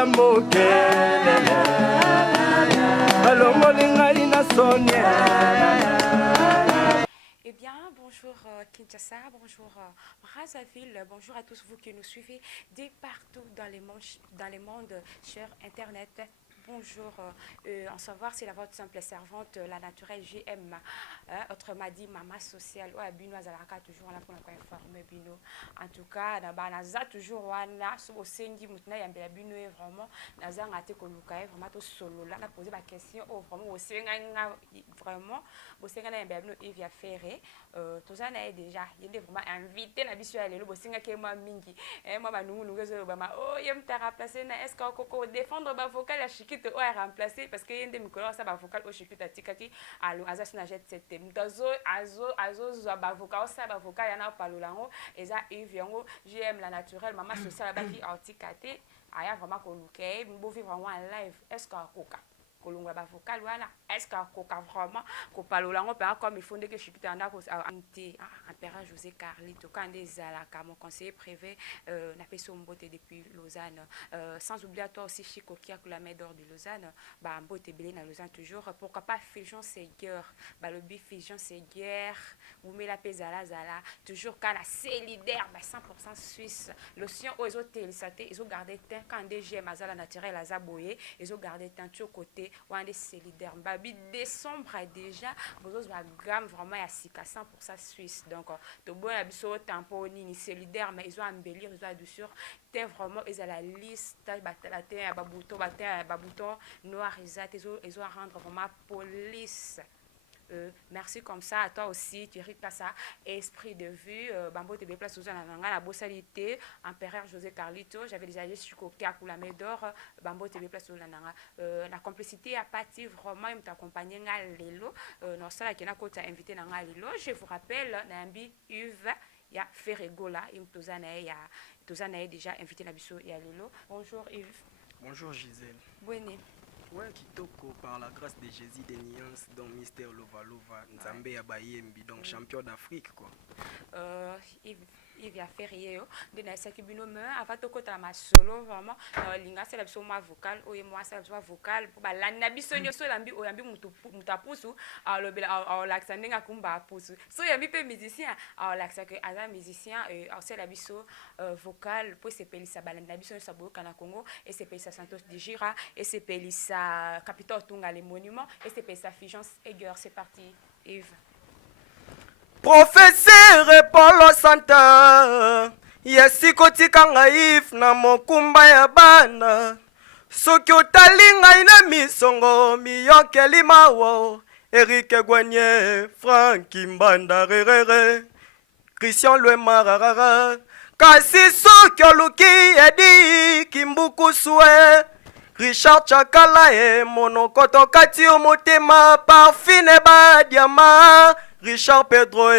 ya mokele balongoli ngai na sonia. Eh bien, bonjour Kinshasa, bonjour Brazzaville, bonjour à tous vous qui nous suivez de partout dans les mondes sur Internet. Bonjour, en savoir c'est la votre simple servante, la naturelle GM, autrement dit maman sociale. Ouais, Bino Azalaka toujours là pour nous informer Bino. En tout cas, Naza toujours wana so sengi mutna yambela Bino vraiment naza ngate koluka vraiment to solo là na poser ma question oh vraiment au senga vraiment au senga na yambela Bino Yves Ferré tous na déjà il est vraiment invité na biso ya lelo bo senga ke moi mingi moi ba nungu nungu ba ma oh yem ta remplacer na est-ce qu'on défendre ba vocal ya chikite o a remplacer parce que yende mikolo ça ba vocal o chikite tikaki alo azasi na jet cette mtazo azo zo ba vocal ça ba vocal ya na palolango eza Yves yango j'aime la naturelle maman sociale ba ki artikate aya vraiment ko luke mbo vivre vraiment en live est-ce qu'on kolonga ba vocal wana est-ce qu'on vraiment ko palolango pe comme il faut que chikite anda ko anti Impéra José Carlito Kandé Zalaka mon conseiller privé na peso mbote depuis Lausanne sans oublier toi aussi Chico qui a la main d'or de Lausanne ba mbote belé na Lausanne toujours pourquoi pas Fijon Seguer ba le bif Fijon Seguer ou met la pesala zala toujours kana solidaire ba 100% suisse l'océan aux autres télésaté ils ont gardé teint quand des GM azala naturel azaboye ils ont gardé teint sur côté ou un des solidaires babi décembre déjà vous avez gamme vraiment à 100% suisse donc to bon abiso tempo ni solidaire mais ils ont embellir ils ont douceur t'es vraiment ils ont la liste la terre bouton noir ils ont rendre vraiment police. Merci comme ça à toi aussi tu rites pas ça esprit de vue bambo te déplace aux la bossalité Impérateur José Carlito j'avais déjà dit sur côté à la médor bambo te déplace aux la complicité à partir vraiment il t'accompagner nga lelo non ça qui na côté invité na nga lelo je vous rappelle nambi Yves ya Ferregola il tozana déjà invité na biso ya lelo bonjour Yves. Bonjour Gisèle. Bonne. Ouais, Kitoko, par la grâce de Jésus des nuances, donc Mister Lova Lova, Nzambe ya Bayembi, donc champion d'Afrique quoi. Il vient faire hier de na saki bino me avant to kota ma solo vraiment linga c'est la biso moi vocal o moi c'est la biso vocal pour ba la na biso nyoso lambi o yambi mutapusu a lo bela a l'accent nga kumba pusu so yambi pe musicien a l'accent que aza musicien c'est la biso vocal pour se pelisa ba na biso sa boka na Congo et se pelisa Santos de Gira et se pelisa Capitol Tunga les monuments et se pelisa Fijon Eger c'est parti Yves. Professeur Paulo Santa yesikotika ngai na mokumba ya bana soki otali ngai na misongo miyokeli mawo Eric Gwanye Franki Mbanda rerere Christian Lwemararara kasi soki oluki edi Kimbuku Sue Richard Chakala monokoto kati omotema parfine badiama Richard Pedro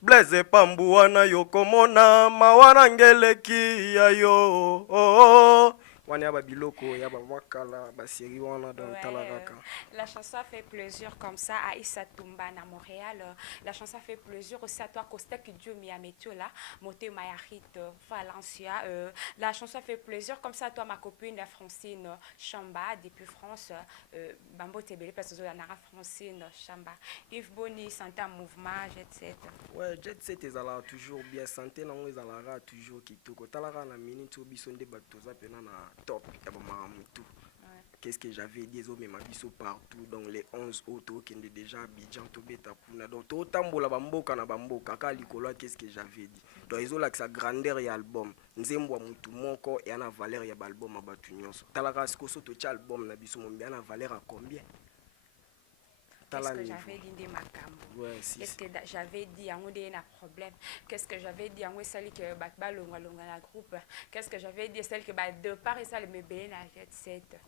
Blaise Pambuana yokomona mawana ngeleki ya yo wana ya babiloko ya bawakala baseri wana dans talaraka. La chanson fait plaisir comme ça à Issa Tumba à Montréal. La chanson fait plaisir aussi à toi Costa que Dieu m'y mettu là, Moté Mayarit Valencia. La chanson fait plaisir comme ça à toi ma copine Francine Chamba depuis France. Bambo Tebele parce que la Nara Francine Chamba. Yves Boni santé mouvement Jet Set. Ouais, Jet Set ezala toujours bien santé nango ezala toujours kitoko. Talara na minute obisonde batoza pena na top tout. Qu'est-ce que j'avais dit mais ma biso partout donc les 11 autres qui étaient déjà Abidjan Tobeta Kuna donc tout tambola bamboka na bamboka ka likolo qu'est-ce que j'avais dit donc ils ont la sa grandeur ya album nzembo mutu moko et na valeur ya album abatu nyonso talaka skoso to cha album na biso mo bien na valeur à combien. Qu'est-ce que j'avais dit de ma cambo? Ouais, si. Qu'est-ce que j'avais dit en des problème? Qu'est-ce que j'avais dit en celle que bat longa la groupe? Qu'est-ce que j'avais dit celle que bat de part et ça le mebé na Jet Set?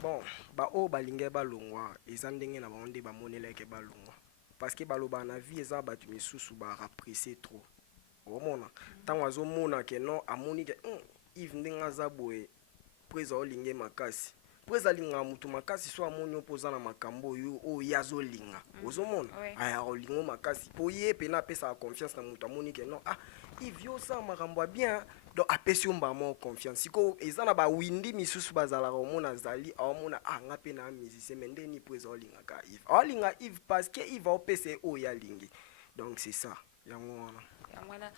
Bon, ba o balinge balongwa ezandenge na baonde ba monela ke balongwa parce que baloba na vie eza batu misusu ba apprécier trop. Omona tango azomona ke non amoni ke Yves ndenga za boye preza olinge makasi preza linga mutu makasi so amoni opoza na makambo yo o yazo linga ozomona aya olingo makasi po ye pena pesa confiance na mutu amoni ke non if yo sa makambo bien donc apesi omba mo confiance siko ezana ba windi misusu bazala omona zali omona nga pe na musicien mais ndeni preza olinga ka if parce que il va opese o ya lingi donc c'est ça yango wana voilà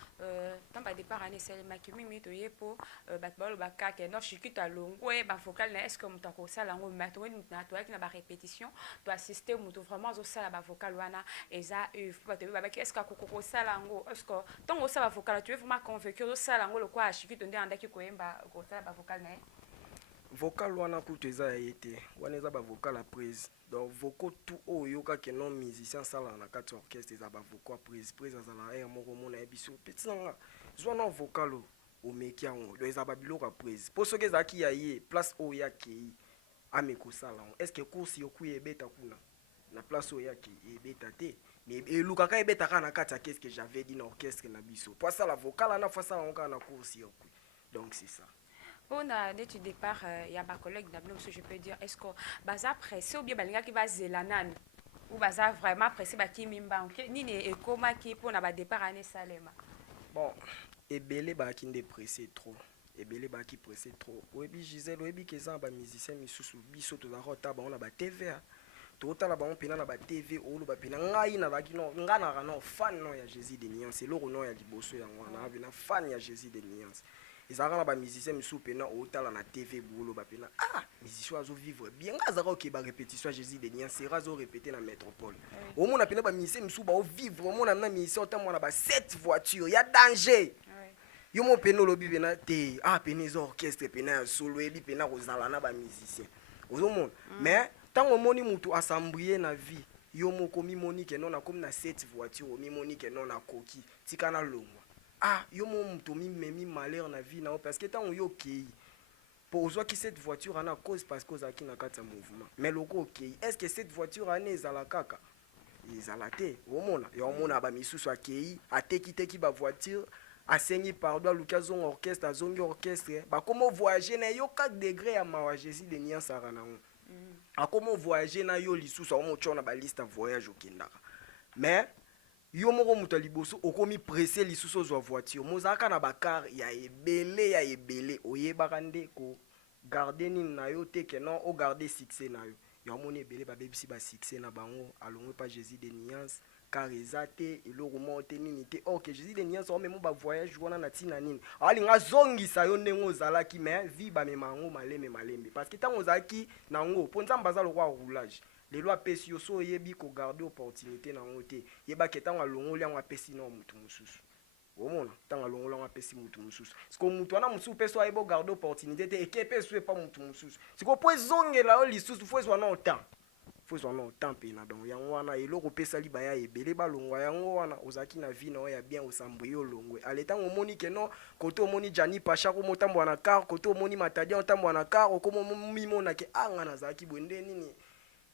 tant ba départ année c'est makimi mito yepo batbalo bakaka no shikita longo e ba vocal na est-ce que mutako sala ngo mato ni na to na ba répétition to assister muto vraiment zo sala ba vocal wana eza faut te ba est-ce que kokoko sala ngo est-ce que tant ça ba vocal tu es vraiment convaincu zo sala ngo le quoi shikita ndi andaki ko yemba ko sala ba vocal na vocal wana kutu eza yete wana eza ba vocal à prise donc vocal tout oyo ka ke non musicien sala na kati orchestre eza ba vocal prise azala air moko mona ebiso petit nga zwana vocal o meki yango donc eza ba biloko à prise po soki ezaki ya ye place oyo ya kei ameko sala est-ce que course yo kuye beta kuna na place oyo ya kei ebeta te mais elukaka ebetaka na kati ya qu'est-ce que j'avais dit na orchestre na biso po sala vocal na fa sala encore na course yo kuye donc c'est ça. On a dès du départ, il y a ma collègue d'abord, je peux dire, est-ce que baza pressé ou bien balinga qui va zélanan ou baza vraiment pressé ba qui mimba ni ne ekoma qui pour na ba départ année salema. Bon, ebele ba qui ndé pressé trop. Ebele ba qui pressé trop. Oyebi Gisèle, oyebi kezan ba musicien misusu biso to za rota ba on a ba TVA. Tota la ba on pena na ba TV o lo ba pena ngai na ba kino ngana kana fan no ya Jésus de Nuance, lo no ya liboso ya ngwana ave na fan ya Jésus de Nuance. Ezaka na ba musicien misu pena otala na TV bolo ba pena musicien azo vivre bien azaka ke ba répétition Jésus de Nian sera zo répéter na métropole au mona pena ba musicien misu ba o vivre au mona na musicien otamwa na ba 7 voitures ya danger yo mo pena lobi pena te pena zo orchestre pena solo ebi pena kozala na ba musicien ozomona mais tango moni mutu assemblier na vie yo moko mimoni ke non na comme na 7 voitures mimoni ke non na koki tikana longo yo mon tomi memi malheur na vie na parce que tant yo okay pour soit qui cette voiture en a cause parce que zaki na kata mouvement mais loko okay est-ce que cette voiture ane ezala kaka ezala te omona yo mona ba misusu akei ateki ba voiture asengi pardon l'occasion orchestre azongi orchestre ba comment voyager na yo 4 degrés ya mawa Jésus de Nian sarana comment voyager na yo lisusu omo chona ba liste voyage okendaka mais yo moko mutu liboso okomi pressé lisusu zo voiture mozaka na bakar ya ebele oyebaka nde ko garder nini na yo te ke non o garder succès na yo yo moni ebele babebisi ba succès na bango alongwe pa Jésus de Nuance car ezate eloko monte nini te que Jésus de Nuance o memo ba voyage wana na tina nini alinga zongisa yo ndenge ozalaki mais vi ba memango malembe parce que tango ozaki nango ponza mbaza lokwa roulage les lois pesi yo so yebi ko garder opportunité na ngote yeba ke tanga longoli yango apesi na mutu mususu omona tanga longoli yango apesi mutu mususu siko mutu ana mususu peso ayebo garder opportunité te eke peso pa mutu mususu siko po zongela o lisusu fo zo na autant pena donc yango wana eloko pesa libaya ebele balongwa yango wana ozaki na vie na ya bien osambri yo longwe aletango omoni ke non koto omoni Jani Pacha ko motambo na car koto omoni Matadia otambo na car okomo mimona ke anga na zaki bwende nini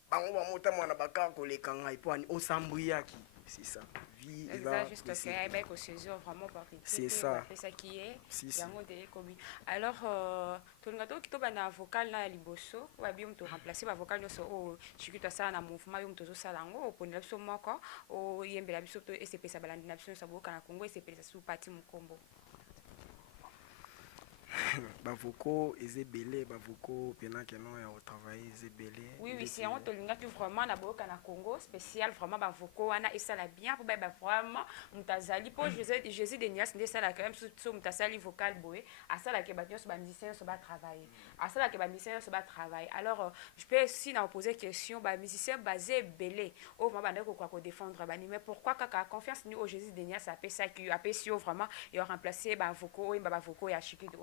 bango ba motambo na bakar ko leka ngai po ani osambri yaki c'est ça vie exact juste que ay ba ko saisir vraiment par c'est ça qui est yango de komi alors tolinga to kito bana vocal na liboso wa bi mto remplacer ba vocal no so chikita sana na mouvement yo mto zo salango oponela biso moko o yembela biso to SPC balandi na biso saboka na Congo SPC sous parti mukombo bavoko ezebele bavoko pena que non ya au travail ezebele oui c'est on tolinga tu vraiment na boka na Congo spécial vraiment bavoko wana et ça la bien pour ba vraiment mutazali pour Jésus de Nias ndé ça la quand même sur mutasali vocal boé à ça la ke ba nyos ba musicien so ba travailler à ça la ke ba musicien so ba travailler alors je peux aussi na poser question ba musicien basé belé au vraiment ba ko quoi défendre ba ni mais pourquoi kaka confiance ni au Jésus de Nias a fait ça qui a fait vraiment et remplacer ba voko et ba voko ya chiki de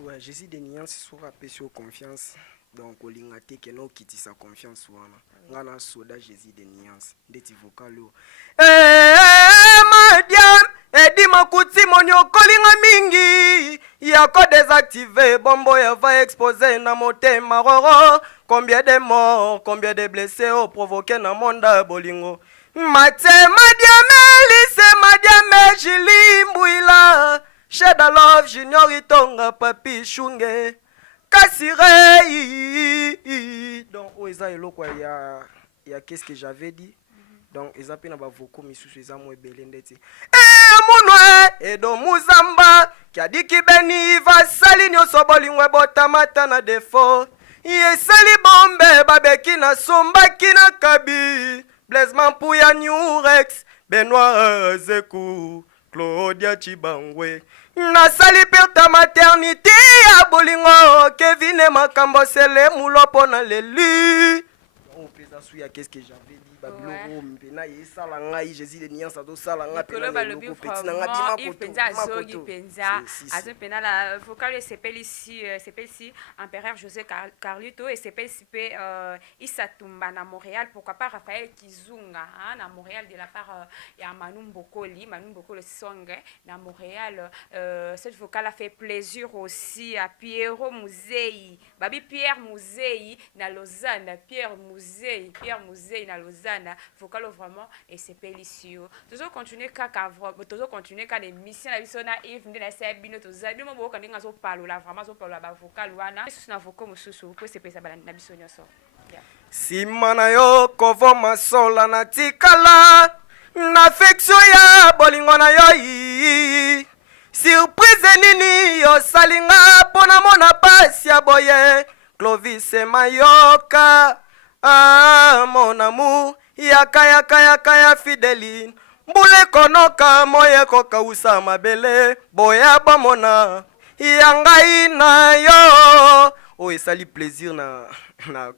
ouais Jésus de Nuance sera pesio confiance donc olingate ke no kiti sa confiance wana ngana soda Jésus de Nuance ndeti vocalo madiam edi makuti monyo kolinga mingi ya ko désactiver bombo ya va exposer na motema roro combien de morts combien de blessés au provoqué na monde bolingo mate madiam lise madiam jilimbuila Sheda Love Junior Itonga Papi Shunge kasirei. Donc oh eza eloko ya qu'est-ce que j'avais dit. Donc eza pe na bavoko misusu eza mo ebele ndeti munwe edo muzamba kiadiki beni vasali nyonso bolingwe botamata na defo yesali bombe babeki na sombaki na kabi Blaisement Pouya New Rex Benoît Zekou Claudia Chibangwe nasali perta maternité ya bolingo Kevin e makambo sele mulopo na lelu on pesa suya qu'est-ce que j'avais dit babiloko mpena yesala ngai Jésus de niance adosala nga pena leloko petit na nga bima poto pena la vocal s'appelle ici Empereur José Carlito et s'appelle Issa Tumba na Montréal, pourquoi pas Raphaël Kizunga na Montréal de la part ya Manu Mbokoli song na Montréal. Cette vocale a fait plaisir aussi à Pierrot Mouzei babi Pierre Mouzei na Lausanne, Pierre Mouzei na Lausanne. Vocal vraiment et c'est pélicio. Toujours continuer qu'à des missions la vision na Yves ndena sa bino to zabi mo boka ndinga zo palo la vraiment zo palo la vocal wana na vocal mususu ko c'est pesa bala na biso nyoso. Simana yo kovo masola na tikala na affection ya bolingo na yo yi surprise nini yo salinga pona mona pasi ya boye Clovis Mayoka mon amour yaka Fideline mbule konoka moye kokausa mabele boya bamona yangai na yo o esali plaisir na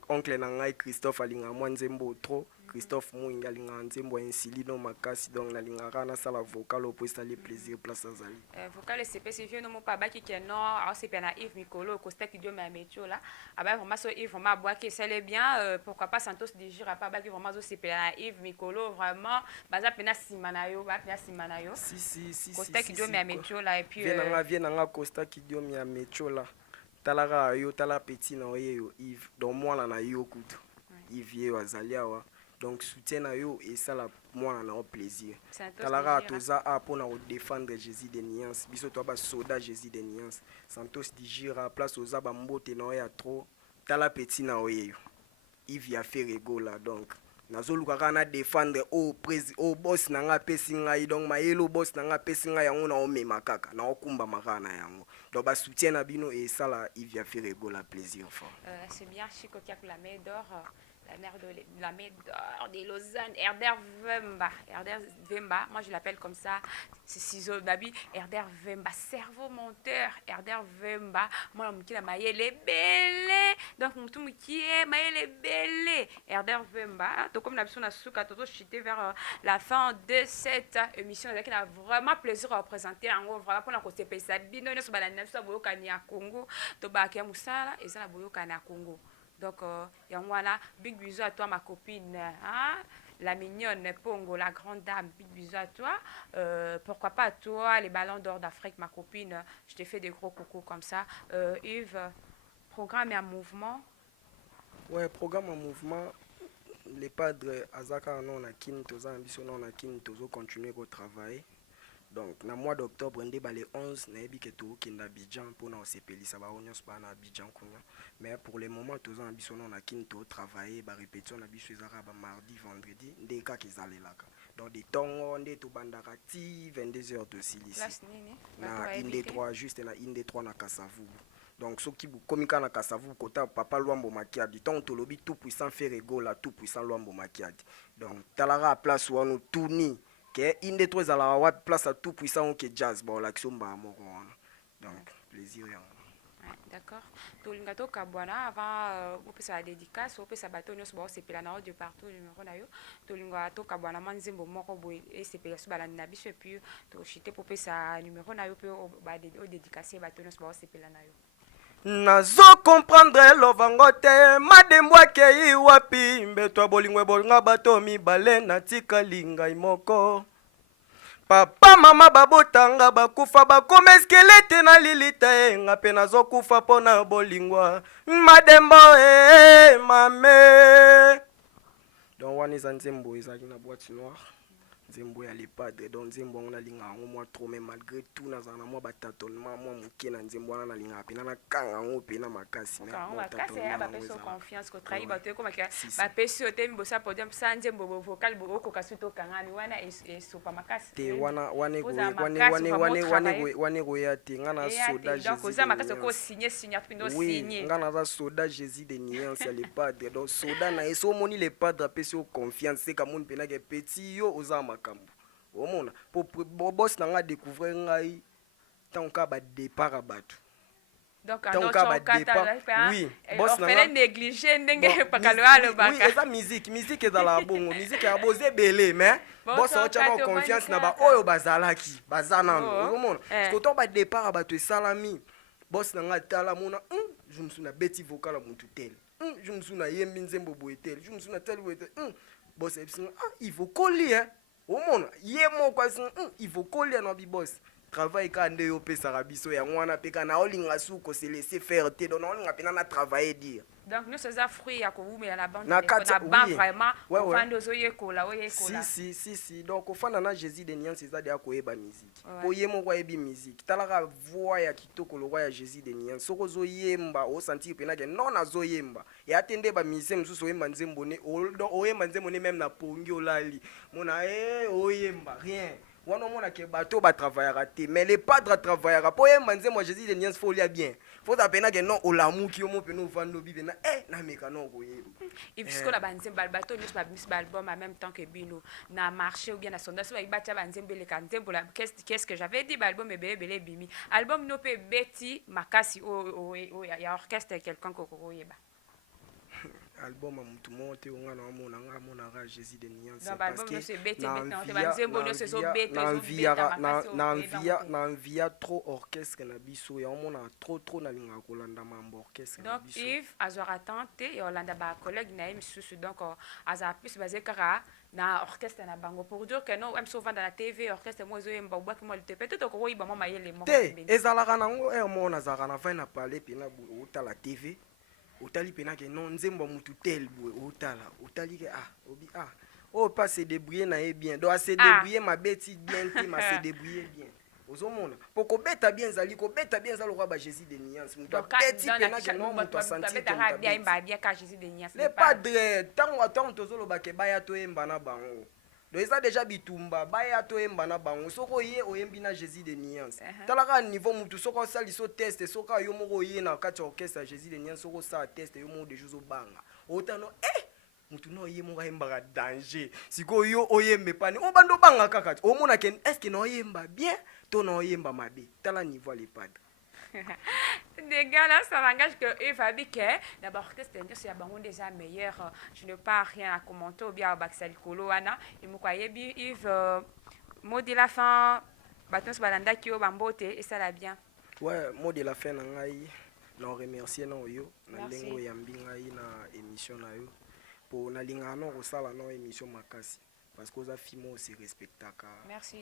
oncle na ngai Christophe alinga mwanzembo trop Christophe Mouinga alinga nzembo insilino makasi donc na linga na sala vocal o po esali plaisir place azali vocal spécifié no mo pa baki ke non a c'est bien Yves Mikolo Costa qui dio ma métio là aba vraiment so Yves vraiment bois que c'est bien pourquoi pas Santos Digir pas baki vraiment so c'est bien Yves Mikolo vraiment baza pena simanayo si Costa qui dio ma métio là et puis vient nga Costa qui dio ma métio là talara yo tala petit na yo Yves donc moi na yo kutu Yves yo azali awa donc soutien na yo et ça la moi na plaisir talara toza a pour na défendre Jésus de Niance biso to ba soda Jésus de Niance Santos Digira place oza ba mbote na ya trop tala petit na yo Yves ya fait rigola donc nazoluka na défendre au boss na nga pesi ngai donc mayelo boss na nga pesi ngai yango na omema kaka na okumba makana yango donc ba soutien na bino et ça la Yves ya fait rigola plaisir fort c'est bien Chico qui a la main d'or la main d'or de Lausanne, Herder Vemba, moi je l'appelle comme ça, c'est ciseaux babi, Herder Vemba, cerveau monteur, Herder Vemba, moi je la maille belle, donc mon qui est maille belle, Herder Vemba, donc comme la personne a souka toto chuté vers la fin de cette émission, avec a vraiment plaisir à présenter en gros vraiment pour la côté pesa bino ne so ba la nafsa boyo kani ya Congo, to ba ke musala et ça la boyo kani ya Congo. Donc, voilà, big bisous à toi, ma copine, hein? La mignonne Pongo, la grande dame, big bisous à toi. Pourquoi pas à toi, les ballons d'or d'Afrique, ma copine, je te fais des gros coucou comme ça. Yves, programme et en mouvement. Ouais, programme en mouvement. Les padres, Azaka, non, on a kin, toza ambition, on a kin, tozo continuer au travail. Donc, na mois d'octobre, on débat les 11, na ebi keto kinda Abidjan pour na osepeli ça va onyos pa na Abidjan kunya. Mais pour le moment, tous en ambition on a kinto travailler, ba répétition na biso ezara ba mardi, vendredi, ndeka kezale laka. Donc des tongo ndé to bandarati 22h de Silici. Na inde 3 juste na inde 3 na Kasavu. Donc ceux qui komika na Kasavu kota papa Luambo Makiadi, tant tolobi tout puissant fait rigola, tout puissant Luambo Makiadi. Donc talara place où on tourni une des trois à la place à tout puissant que jazz bon l'action bah donc plaisir d'accord tolinga to kabwana avant opesa la dédicace opesa bato nyos ba sepela na audio partout numéro na yo tolinga to kabwana manzembo moko boy et sepela so bala na biso et puis to chité popesa numéro na yo pe ba dédicacer bato nyos ba sepela na yo nazo comprendre lovango te madembwa ke wapi mbetwa bolingwe bolinga bato mibale na tika lingai moko papa mama babotanga bakufa bakoma eskelete na lilita nga pe nazo kufa pona bolingwa madembo mame donc wana eza nzembo ezalaki na boîte noire nzembo ya les padres donc nzembo wana nalinga yango moi trop mais malgré tout nazala na mwa batâtonnement mwa moke na nzembo wana nalingaka mpena nakanga yango mpena makasi makasi ya bapesi yo confiance kotrahi bato ekomaka bapesi yo te mibosa podium sa nzembo vocal okoka so tokangami wana esopa makasi te wana koya te nga na soda oza makasi okosigne nga naza soda jésus de nuance ya les padres donc soda na ye so omoni les padres apesi yo confiance se kamoni mpenaka peti yo oza makambo omona po bosi na nga découvrir ngai ntango kaka badépart ya bato eza musique ezalaka bongo musique ya boza ebele mais bosi aotyaka confiance na baoyo bazalaki baza nano omona koto badépart ya bato esalami bosi na nga tala mona je mosu nabeti vocal ya motu tele je mosu nayembi nzembo boye tele je mosu natali boye tele bosi ayebisinga ivokolia omona ye moko asinga ivokolia na bibosi travail ka nde yo pesaka biso yango wana mpe ka naolinga su kose laisser faire te donc naolinga mpena na travailler dire donc nyonso eza fruit ya kowumela na ban vraiment ofandi ozoyekola si donc ofanda na jésus de nuance eza deya koyeba musique po ye moko ayebi musique talaka voix ya kitoko lokwa ya jésus de nuance soki ozoyemba osentir mpenake non azoyemba ya te nde bamusicien mosusu oyemba nzembo ne oyemba nzembo ne meme na pongi olali mona oyemba rien wana omonake bato batravaillaka te mais les padres atravaillaka po oyemba nzembo ya jésus de nuance fo olia bien fo za penake non olamuki yo mo mpena ovanda obi pena nameka no koyeba ifisiko na banzembo bato nyonso babimisi baalbum en même temps que bino na marché ou bien na sondage soki bayibatya banzembo eleka nzembo la qu'est-ce que j'avais dit baalbum ebele ebimi album no mpe ebeti makasi ya orchestre quelconque okoyeba album ya mutu moko te onga na amonaka jésus de nuance na envia trop orchestre na biso ya omona trop nalingaka kolanda mambo orchestre na biso donc Yves azwaka temps te ya olanda bacollègue na ye misusu donc azala plus basé kaka na orchestre na bango pour dire que non même si ovanda na tv orchestre mo ezoyemba obwaki mwa lite peut-être okokoyiba mwa mayele moko te ezalaka nango moko nazalaka na vai na pale mpena otala tv otali penake non nzembo ya mutu tel boye otali ke obi oyo pa se débrouiller na ye bien donc ase débrouiller mabeti bien te ma se débrouiller bien ozomona po kobeta bien ezali kobeta bien eza lokwa ba jésus de nuance mutu abeti penake non mutu asentir le padre ntango tozolobake baya toyemba na bango donc eza déjà bitumba baya toyemba na bango soki oye oyembi na jésus de nuance talaka niveau mutu soki osali so teste soki yo moko oye na kati ya orchestre ya jésus de nuance soki osala teste yo moko deja ozobanga otano mutu no oye moko ayembaka danger sikoyo yo oyembe pani obanda obanga kaka ti omonake estce na oyemba bien to na oyemba mabe tala niveau ya lepadre des gars là ça m'engage que Yves Abike d'abord orchestre c'est bango déjà meilleur je n'ai pas rien à commenter ou bien bakisa likolo wana et mo kwayebi Yves mot de la fin batos balanda ki o bambote et ça la bien mot de la fin na ngai na remercier na oyo na lengo ya mbingai na émission na yo po na linga no kosala na émission makasi parce que oza fimo aussi respectaka merci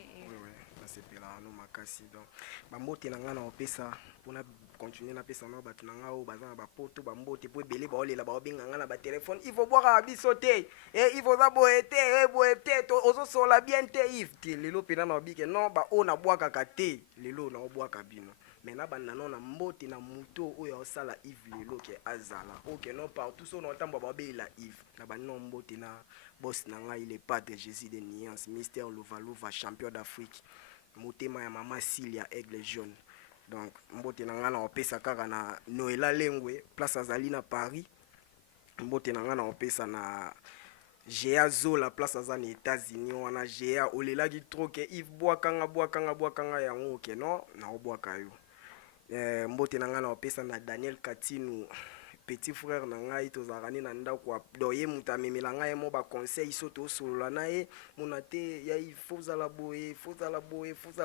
nasepelaka no makasi donc bambote na nga na opesa mpona continuer napesa na bato na nga oyo baza na bapoto bambote mpo ebele baolela baobenga nga na batelefone ive obwaka biso te ive oza boye te ozosola bien te ive te lelo mpena na obike non baoyo nabwakaka te lelo naobwaka bino mais na banda no na mbote na muto oyo aosala Yves lelo ke azala ok non partout so na otambo babelela Yves na banda mbote na boss na ngai le padre jésus de nuance mystère Louva champion d'Afrique motema ya mama Silia aigle jaune donc mbote na nga na opesa kaka na Noela Lengwe place azali na Paris mbote na nga na opesa na Géa Zola place aza na États-Unis wana Géa olelaki trop ke Yves bwakanga yango ke non na obwaka yo mbote na nga na opesa na Daniel Katinu petit frère na ngai tozalaka ne na ndako doye mutu amemela ngai mo baconseil so tosolola na ye mona te ya fozala boye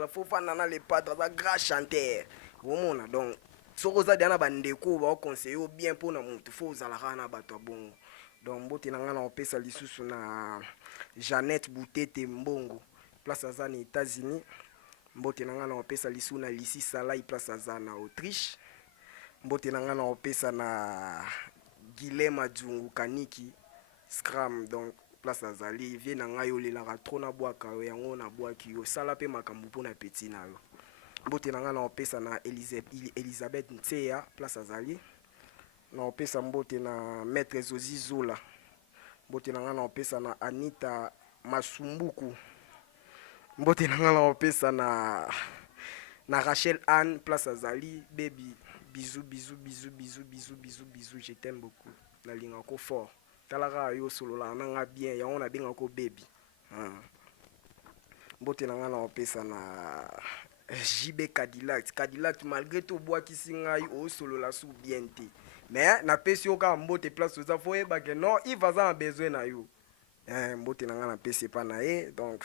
fofanda na le padre aza grand chanteur omona donc soki oza deya na bandeko baoconseille yo bien mpona mutu fo ozalaka na bato ya bongo donc mbote na ngai na opesa lisusu na Jeannette Boutete Mbongo place aza na États-Unis mbote na ngai na opesa lisusu na Lisi Salai place aza na Autriche mbote na nga na opesa na Guilhem Adjungu Kaniki Scram donc place azali vie na ngai olelaka trop na bwaka yo yango na bwaki yo sala pe makambo mpona peti na yo mbote na ngai na opesa na Elizabeth Nteya place azali na opesa mbote na maître Zozi Zola mbote na ngai na opesa na Anita Masumbuku mbote na ngai na opesa na Rachel Anne place azali baby bisous bisous bisous bisous bisous bisous bisous je t'aime beaucoup na lingako fort talaka yo solola na nga bien yango na bengako baby mbote na ngai na opesa na JB Cadillac malgré tout bwakisi ngai o solola sou bien te mais na pesi yo ka mbote place oza foyeba ke non il va en besoin na yo mbote na ngai na pesi pa na ye donc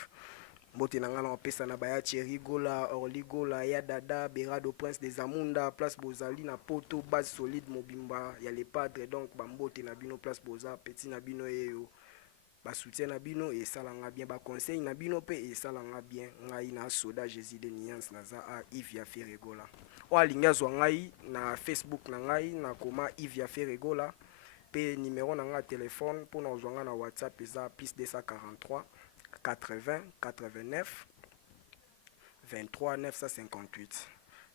mbote na ngai na opesa na baya Thierry Gola Orly Gola ya Dada Berado Prince des Amunda place bozali na poto base solide mobimba ya les padres donc bambote na bino place boza petit na bino yeyo ba soutien na bino et salanga bien ba conseil na bino pe et salanga bien ngai na soda Jésus de Niance naza a Yves ya Ferregola o alinga zo ngai na Facebook na ngai na koma Yves ya Ferregola pe numéro na ngai téléphone pour na ozwanga na WhatsApp eza +243 80 89 23 958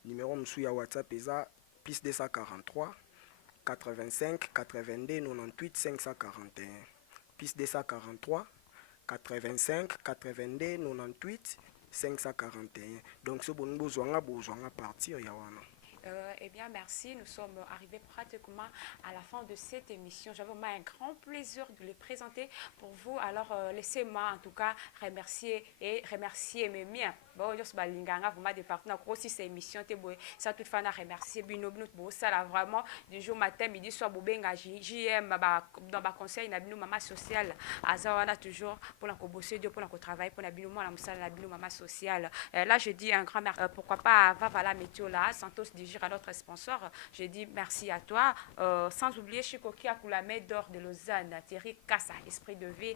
numéro msu ya WhatsApp eza +243 85 82 98 541 +243 85 82 98 541 donc ce bon bozwanga partir ya wana. Eh bien, merci. Nous sommes arrivés pratiquement à la fin de cette émission. J'avais vraiment un grand plaisir de le présenter pour vous. Alors, laissez-moi en tout cas remercier mes miens. Bon, je suis balinganga vraiment de partenaires aussi cette émission. Ça tout fan à remercier Bino ça là vraiment du jour matin midi soir bobenga JM dans ba conseil na bino maman sociale azawana toujours pour la bosser Dieu pour la travail pour la bino moi la musala la bino maman sociale. Là je dis un grand merci. Pourquoi pas Vavala Météo là Santos à notre sponsor, je dis merci à toi. Sans oublier Chikoki Akulame d'or de Lausanne, Thierry Kassa, Esprit de vie,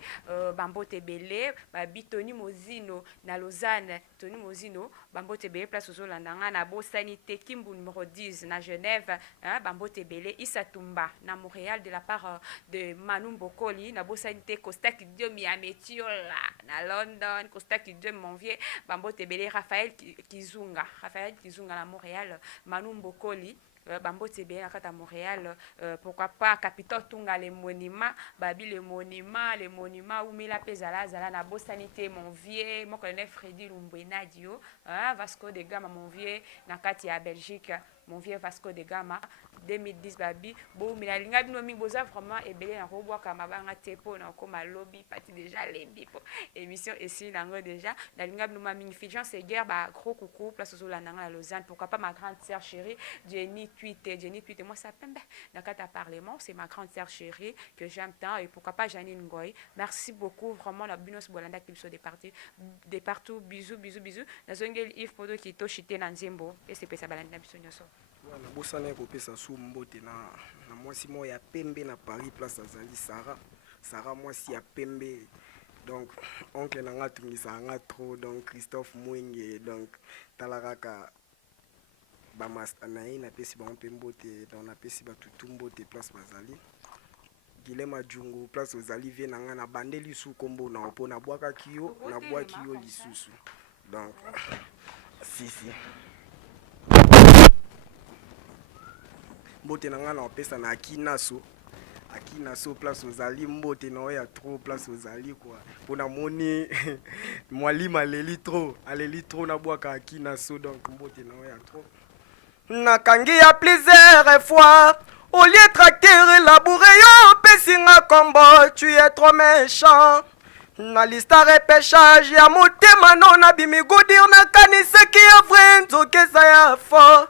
Bambo Tebele, Bitoni Mozino, na Lausanne, Tony Mozino, Bambo Tebele, place aux Olandanga, na Sanité Kimbu numéro 10, na Genève, Bambo Tebele, Isatumba, na Montréal, de la part de Manu Mbokoli, na Sanité Costa Kidio Miametiola, na London, Costa Kidio Monvier, Bambo Tebele, Raphaël Kizunga, na Montréal, Manu Mbokoli, Bambo Tebe à Montréal, pourquoi pas Capitole Tunga les monuments, Babi les monuments, où Mila Pezala, Zala na Sanité mon vieux, mon colonel Freddy Lumbenadio, Vasco de Gama mon vieux, Nakati à Belgique, mon vieux Vasco de Gama, 2010 Babi, bon mais la linga bino mi boza vraiment et belé na robo kamabanga tepo na koma lobby parti déjà les bipo émission ici nango déjà la linga bino ma mini c'est guerre ba gros coucou place aux Olandanga à Lausanne pourquoi pas ma grande sœur chérie Jenny Tweet moi ça pembe na kata parlement c'est ma grande sœur chérie que j'aime tant et pourquoi pas Janine Ngoy merci beaucoup vraiment la binos bolanda qui sont des partout bisous na zongel Yves Podo qui to chité na Nzembo et c'est pesa balanda biso nyoso na bosana kopesa su mbote na mwasi mo ya pembe na Paris place azali Sarah mwasi ya pembe donc oncle na nga tungisa nga trop donc Christophe Mwenge donc talaraka ba master na ina pesi ba mbote donc na pesi ba tutu mbote place bazali Guilema Jungu place ozali vie na nga na bandeli su kombo na opo na bwaka kiyo na bwa kiyo lisusu donc si mbote na nga na opesa na Akinaso place ozali mbote na oya trop place ozali quoi pona moni mwalima aleli trop na bwaka Akinaso donc mbote na oya trop nakangi ya plusieurs fois au lieu tracteur labourer yo pesinga combo tu es trop méchant na lista repêchage ya motema no na bimigudir na kanisa ki ya vrai nzokesa ya fo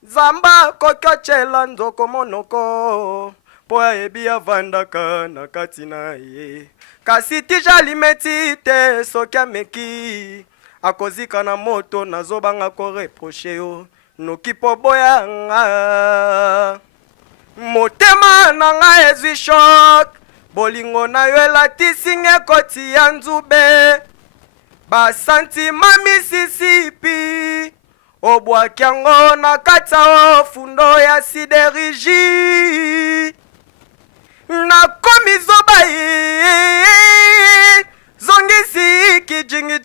Zamba kokochela nzoko monoko po ayebi avandaka na kati na ye kasi tija limeti te soki ameki akozika na moto nazobanga koreproche yo noki po boyanga motema na nga ezwi shok bolingo na yo elatisi ngekoti ya nzube basantima Mississippi obwaki yango na kati ya fundo ya sideriji nakomi zoba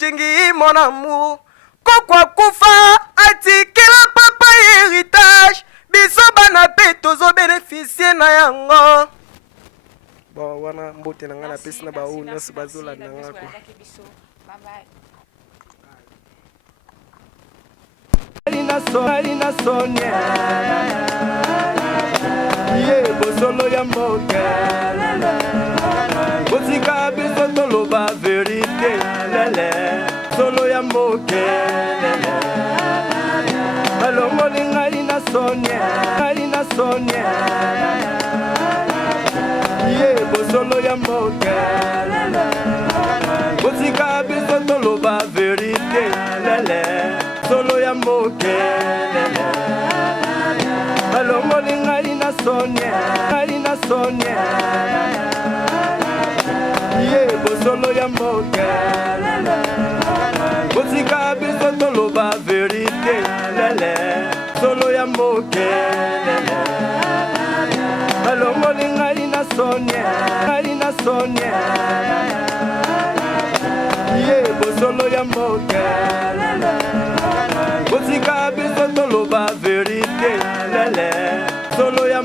chingi mon amour kokwa kufa atikela papa héritage biso bana pe tozo bénéficier na yango bon wana mbote na nga na pesi na baoyo nyonso bazolanda nga ko Alina Sonia Ye bosolo ya moke Botika biso toloba vérité lele Solo ya moke lele Alongo linga Alina Sonia Ye bosolo ya moke Botika biso toloba vérité lele Solo ya moke Alongo linga Alina Sonia Ye bosolo ya moke Botika biso toloba vérité lele Solo ya moke Alongo linga Alina Sonia Ye bosolo ya moke Botika biso toloba vérité lele Solo ya